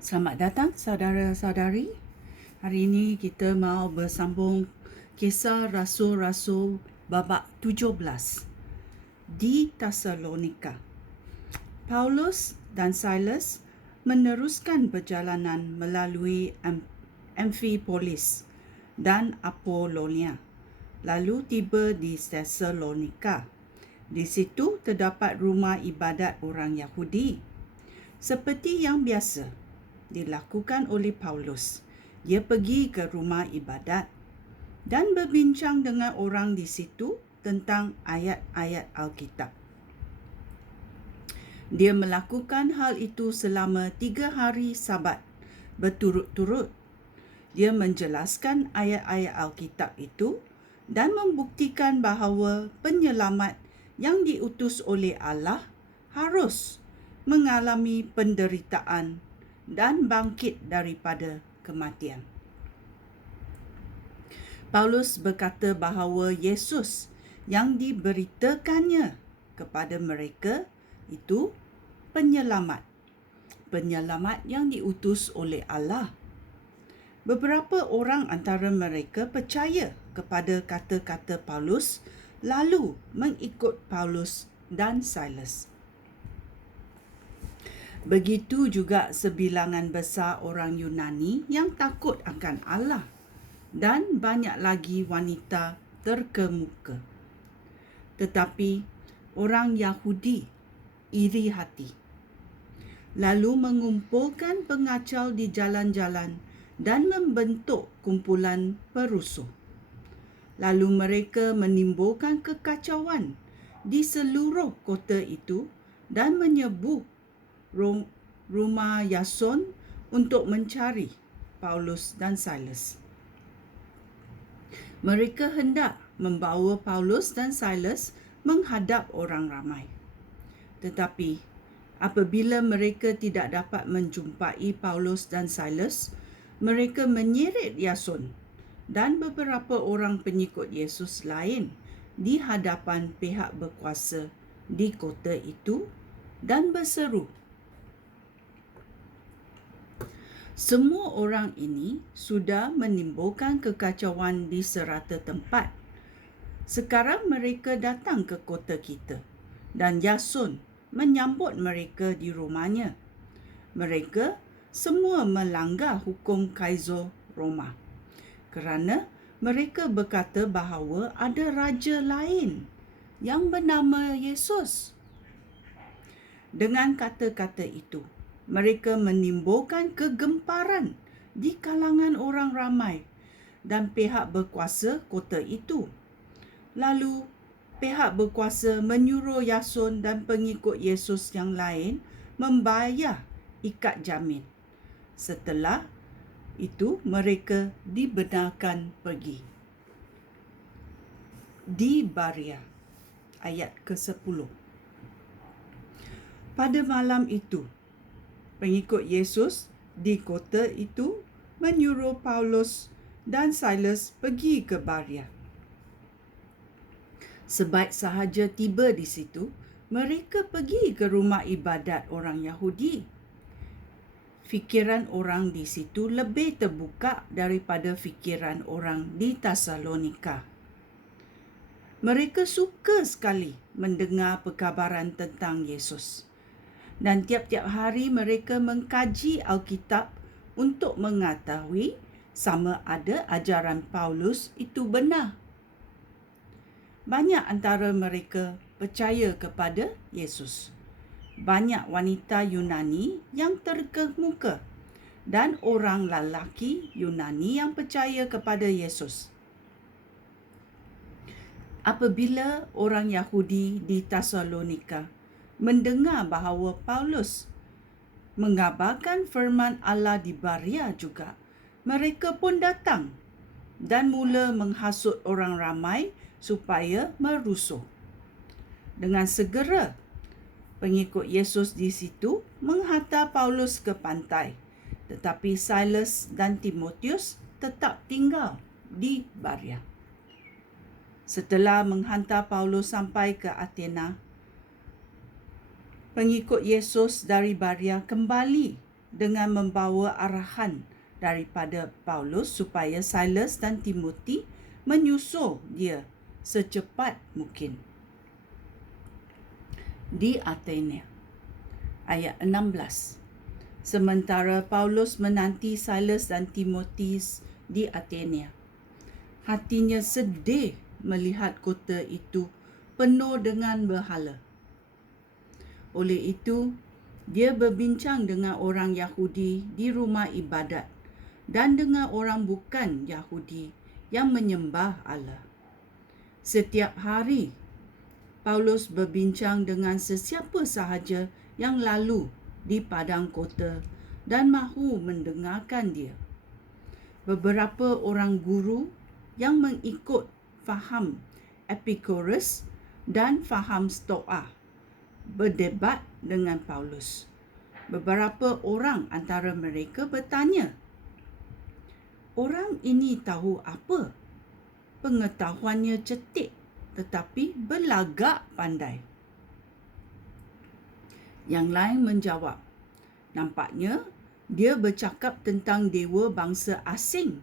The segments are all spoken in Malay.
Selamat datang saudara-saudari. Hari ini kita mau bersambung kisah Rasul-Rasul babak 17 di Tesalonika. Paulus dan Silas meneruskan perjalanan melalui Amphipolis dan Apollonia, lalu tiba di Tesalonika. Di situ terdapat rumah ibadat orang Yahudi. Seperti yang biasa dilakukan oleh Paulus, dia pergi ke rumah ibadat dan berbincang dengan orang di situ tentang ayat-ayat Alkitab. Dia melakukan hal itu selama 3 hari Sabat berturut-turut. Dia menjelaskan ayat-ayat Alkitab itu dan membuktikan bahawa penyelamat yang diutus oleh Allah harus mengalami penderitaan dan bangkit daripada kematian. Paulus berkata bahawa Yesus yang diberitakannya kepada mereka itu penyelamat yang diutus oleh Allah. Beberapa orang antara mereka percaya kepada kata-kata Paulus lalu mengikut Paulus dan Silas. Begitu juga sebilangan besar orang Yunani yang takut akan Allah dan banyak lagi wanita terkemuka. Tetapi orang Yahudi iri hati, lalu mengumpulkan pengacau di jalan-jalan dan membentuk kumpulan perusuh. Lalu mereka menimbulkan kekacauan di seluruh kota itu dan menyerbu rumah Yason untuk mencari Paulus dan Silas. Mereka hendak membawa Paulus dan Silas menghadap orang ramai. Tetapi apabila mereka tidak dapat menjumpai Paulus dan Silas, mereka menyeret Yason dan beberapa orang pengikut Yesus lain di hadapan pihak berkuasa di kota itu dan berseru, "Semua orang ini sudah menimbulkan kekacauan di serata tempat. Sekarang mereka datang ke kota kita dan Yason menyambut mereka di rumahnya. Mereka semua melanggar hukum Kaisar Roma kerana mereka berkata bahawa ada raja lain yang bernama Yesus." Dengan kata-kata itu, mereka menimbulkan kegemparan di kalangan orang ramai dan pihak berkuasa kota itu. Lalu, pihak berkuasa menyuruh Yason dan pengikut Yesus yang lain membayar ikat jamin. Setelah itu, mereka dibenarkan pergi. Di Baria, ayat ke-10. Pada malam itu, pengikut Yesus di kota itu menyuruh Paulus dan Silas pergi ke Baria. Sebaik sahaja tiba di situ, mereka pergi ke rumah ibadat orang Yahudi. Fikiran orang di situ lebih terbuka daripada fikiran orang di Tesalonika. Mereka suka sekali mendengar perkabaran tentang Yesus. Dan tiap-tiap hari mereka mengkaji Alkitab untuk mengetahui sama ada ajaran Paulus itu benar. Banyak antara mereka percaya kepada Yesus. Banyak wanita Yunani yang terkemuka dan orang lelaki Yunani yang percaya kepada Yesus. Apabila orang Yahudi di Tesalonika mendengar bahawa Paulus mengabarkan firman Allah di Baria juga, mereka pun datang dan mula menghasut orang ramai supaya merusuh. Dengan segera, pengikut Yesus di situ menghantar Paulus ke pantai, tetapi Silas dan Timotius tetap tinggal di Baria. Setelah menghantar Paulus sampai ke Athena, pengikut Yesus dari Baria kembali dengan membawa arahan daripada Paulus supaya Silas dan Timothy menyusul dia secepat mungkin di Athena. Ayat 16. Sementara Paulus menanti Silas dan Timothy di Athena, hatinya sedih melihat kota itu penuh dengan berhala. Oleh itu, dia berbincang dengan orang Yahudi di rumah ibadat dan dengan orang bukan Yahudi yang menyembah Allah. Setiap hari, Paulus berbincang dengan sesiapa sahaja yang lalu di padang kota dan mahu mendengarkan dia. Beberapa orang guru yang mengikut faham Epicurus dan faham Stoa berdebat dengan Paulus. Beberapa orang antara mereka bertanya, "Orang ini tahu apa? Pengetahuannya cetek tetapi berlagak pandai." Yang lain menjawab, "Nampaknya dia bercakap tentang dewa bangsa asing."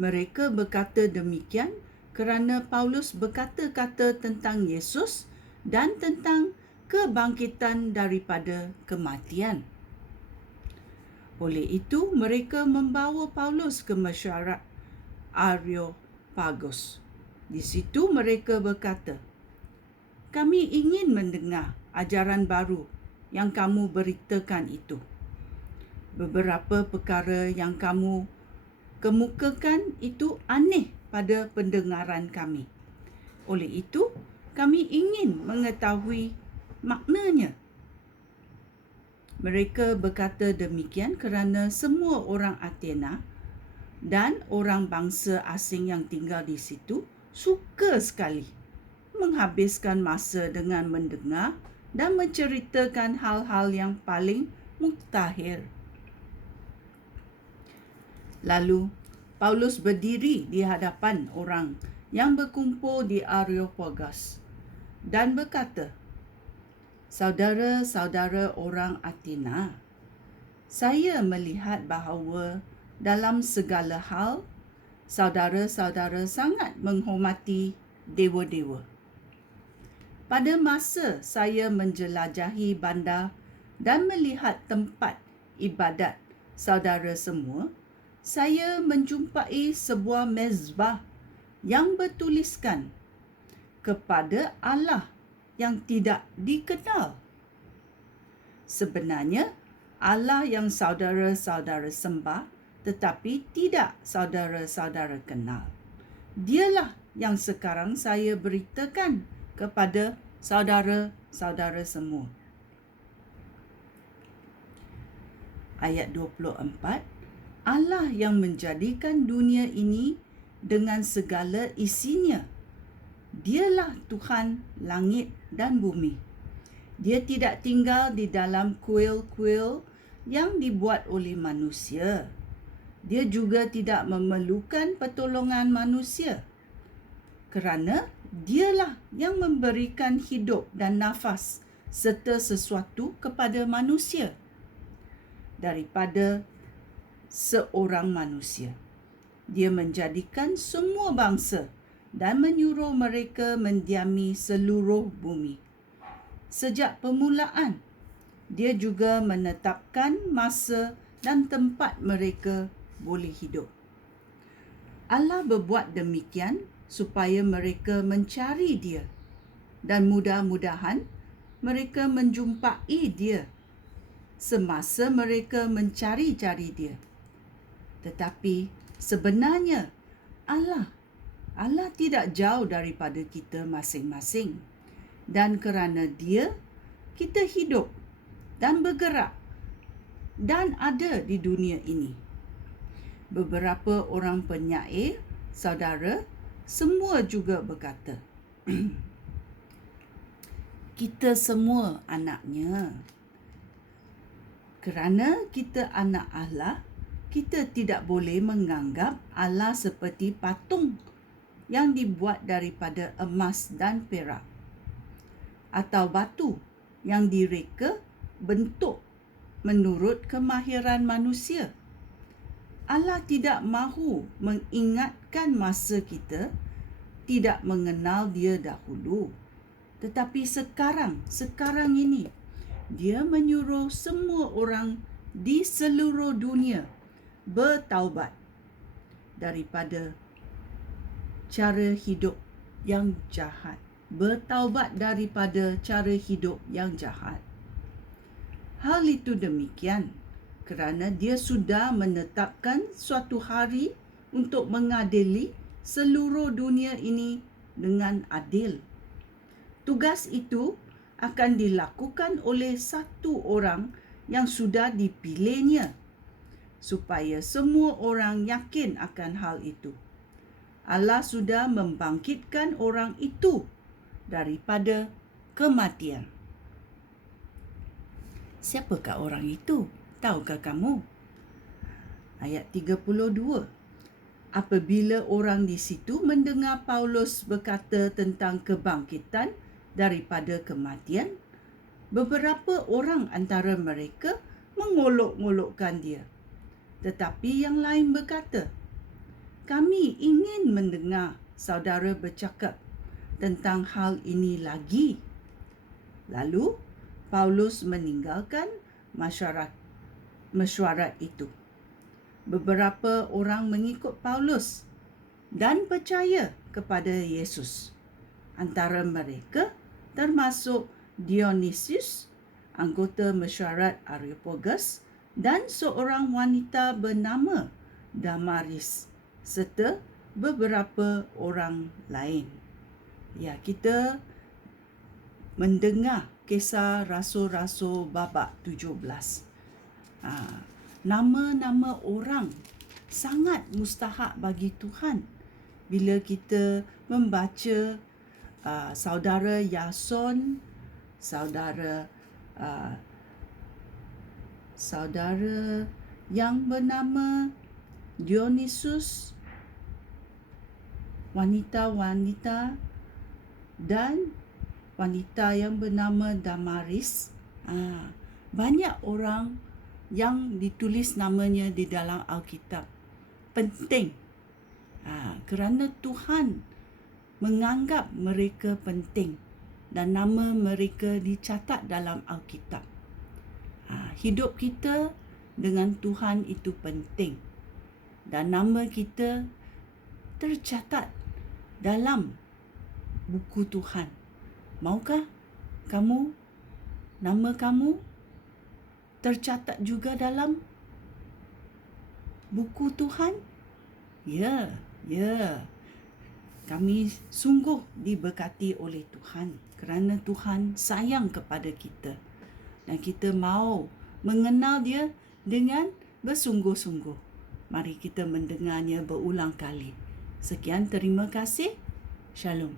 Mereka berkata demikian kerana Paulus berkata-kata tentang Yesus dan tentang kebangkitan daripada kematian. Oleh itu, mereka membawa Paulus ke mesyuarat Areopagus. Di situ mereka berkata, "Kami ingin mendengar ajaran baru yang kamu beritakan itu. Beberapa perkara yang kamu kemukakan itu aneh pada pendengaran kami. Oleh itu, kami ingin mengetahui maknanya." Mereka berkata demikian kerana semua orang Athena dan orang bangsa asing yang tinggal di situ suka sekali menghabiskan masa dengan mendengar dan menceritakan hal-hal yang paling mustahil. Lalu, Paulus berdiri di hadapan orang yang berkumpul di Areopagus dan berkata, "Saudara-saudara orang Athena, saya melihat bahawa dalam segala hal, saudara-saudara sangat menghormati dewa-dewa. Pada masa saya menjelajahi bandar dan melihat tempat ibadat saudara semua, saya menjumpai sebuah mezbah yang bertuliskan kepada Allah yang tidak dikenal. Sebenarnya, Allah yang saudara-saudara sembah tetapi tidak saudara-saudara kenal. Dialah yang sekarang saya beritakan kepada saudara-saudara semua." Ayat 24, Allah yang menjadikan dunia ini dengan segala isinya, Dialah Tuhan langit dan bumi. Dia tidak tinggal di dalam kuil-kuil yang dibuat oleh manusia. Dia juga tidak memerlukan pertolongan manusia, kerana Dialah yang memberikan hidup dan nafas serta sesuatu kepada manusia daripada seorang manusia. Dia menjadikan semua bangsa dan menyuruh mereka mendiami seluruh bumi. Sejak permulaan, dia juga menetapkan masa dan tempat mereka boleh hidup. Allah berbuat demikian supaya mereka mencari dia, dan mudah-mudahan mereka menjumpai dia semasa mereka mencari-cari dia. Tetapi sebenarnya Allah tidak jauh daripada kita masing-masing, dan kerana Dia, kita hidup dan bergerak dan ada di dunia ini. Beberapa orang penyair, saudara, semua juga berkata, "Kita semua anaknya. Kerana kita anak Allah, kita tidak boleh menganggap Allah seperti patung yang dibuat daripada emas dan perak, atau batu yang direka bentuk menurut kemahiran manusia. Allah tidak mahu mengingatkan masa kita tidak mengenal Dia dahulu. Tetapi sekarang ini, Dia menyuruh semua orang di seluruh dunia bertaubat daripada cara hidup yang jahat. Bertaubat daripada cara hidup yang jahat. Hal itu demikian kerana Dia sudah menetapkan suatu hari untuk mengadili seluruh dunia ini dengan adil. Tugas itu akan dilakukan oleh satu orang yang sudah dipilihnya, supaya semua orang yakin akan hal itu. Allah sudah membangkitkan orang itu daripada kematian. Siapakah orang itu? Tahukah kamu? Ayat 32. Apabila orang di situ mendengar Paulus berkata tentang kebangkitan daripada kematian, beberapa orang antara mereka mengolok-olokkan dia. Tetapi yang lain berkata, "Kami ingin mendengar saudara bercakap tentang hal ini lagi." Lalu Paulus meninggalkan mesyuarat itu. Beberapa orang mengikut Paulus dan percaya kepada Yesus. Antara mereka termasuk Dionysius, anggota mesyuarat Areopagus, dan seorang wanita bernama Damaris, serta beberapa orang lain. Ya, kita mendengar kisah Rasul-Rasul babak 17. Nama-nama orang sangat mustahak bagi Tuhan. Bila kita membaca saudara Yason, saudara yang bernama Dionysius, wanita-wanita dan wanita yang bernama Damaris. Banyak orang yang ditulis namanya di dalam Alkitab. Penting. Kerana Tuhan menganggap mereka penting dan nama mereka dicatat dalam Alkitab. Hidup kita dengan Tuhan itu penting. Dan nama kita tercatat dalam buku Tuhan. Maukah nama kamu tercatat juga dalam buku Tuhan? Ya. Kami sungguh diberkati oleh Tuhan kerana Tuhan sayang kepada kita. Dan kita mahu mengenal Dia dengan bersungguh-sungguh. Mari kita mendengarnya berulang kali. Sekian, terima kasih. Shalom.